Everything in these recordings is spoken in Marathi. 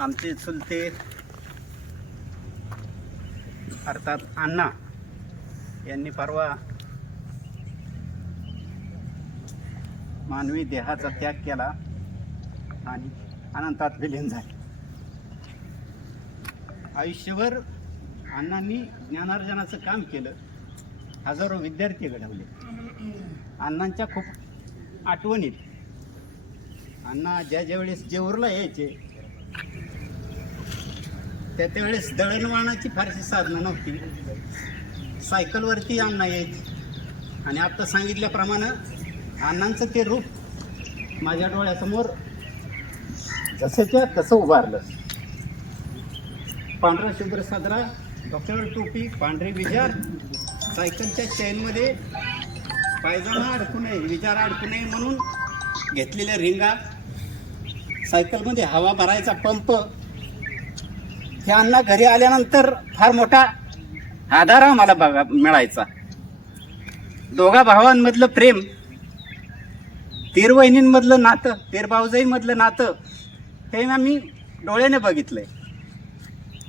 आमचे चुलते अर्थात अण्णा यांनी परवा मानवी देहाचा त्याग केला आणि अनंतात विलीन झाले. आयुष्यभर अण्णांनी ज्ञानार्जनाचं काम केलं. हजारो विद्यार्थी घडवले. अण्णांच्या खूप आठवणीत अण्णा ज्या ज्या वेळेस जेऊरला यायचे त्या त्यावेळेस दळणवळणाची फारशी साधनं नव्हती. सायकलवरती अण्णा यायचे. आणि आता सांगितल्याप्रमाणे अण्णांचं ते रूप माझ्या डोळ्यासमोर जसंच्या तसं उभारलं. पांढरा शुभ्र साजरा डॉक्टर टोपी पांढरे विजार सायकलच्या चेनमध्ये पायजमा अडकू नये विजार अडकू नये म्हणून घेतलेल्या रिंगा सायकलमध्ये हवा भरायचा पंप हे अण्णा घरी आल्यानंतर फार मोठा आधार आम्हाला बघा मिळायचा. दोघा भावांमधलं प्रेम तीर वहिनींमधलं नातं तीर भाऊजाईमधलं नातं हे आम्ही डोळ्याने बघितलंय.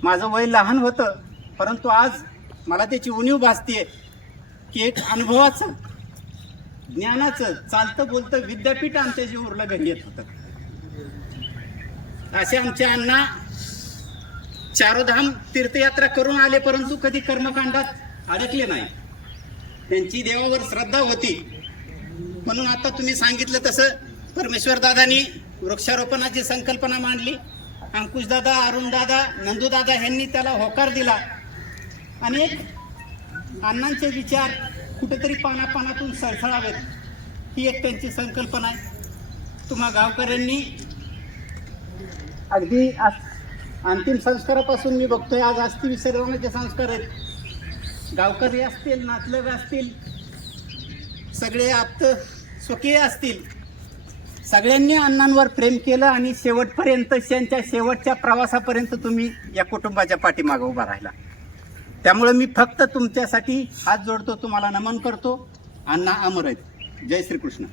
माझं वय लहान होतं परंतु आज मला त्याची उणीव भासते की एक अनुभवाचं ज्ञानाचं चालतं बोलतं विद्यापीठ आमच्या जीवरला घरी येत होतं. असे आमच्या अण्णा चारोधाम तीर्थयात्रा करून आले परंतु कधी कर्मकांडात अडकले नाही. त्यांची देवावर श्रद्धा होती. म्हणून आता तुम्ही सांगितलं तसं परमेश्वर दादानी वृक्षारोपणाची संकल्पना मांडली. अंकुशदादा अरुणदादा नंदूदादा यांनी त्याला होकार दिला. अनेक अण्णांचे विचार कुठेतरी पानापानातून सळसळावेत. ही एक त्यांची संकल्पना आहे. तुम्हा गावकऱ्यांनी अगदी आज अंतिम संस्कारापासून मी बघतोय आज अस्थि विसर्जनाचे संस्कार आहेत. गावकरी असतील नातलग असतील सगळे आप्त स्वकीय असतील. सगळ्यांनी अण्णांवर प्रेम केलं आणि शेवटपर्यंत त्यांच्या शेवटच्या प्रवासापर्यंत तुम्ही या कुटुंबाच्या पाठीमागं उभा राहिला. त्यामुळे मी फक्त तुमच्यासाठी हात जोडतो तुम्हाला नमन करतो. अण्णा अमर आहेत. जय श्रीकृष्ण.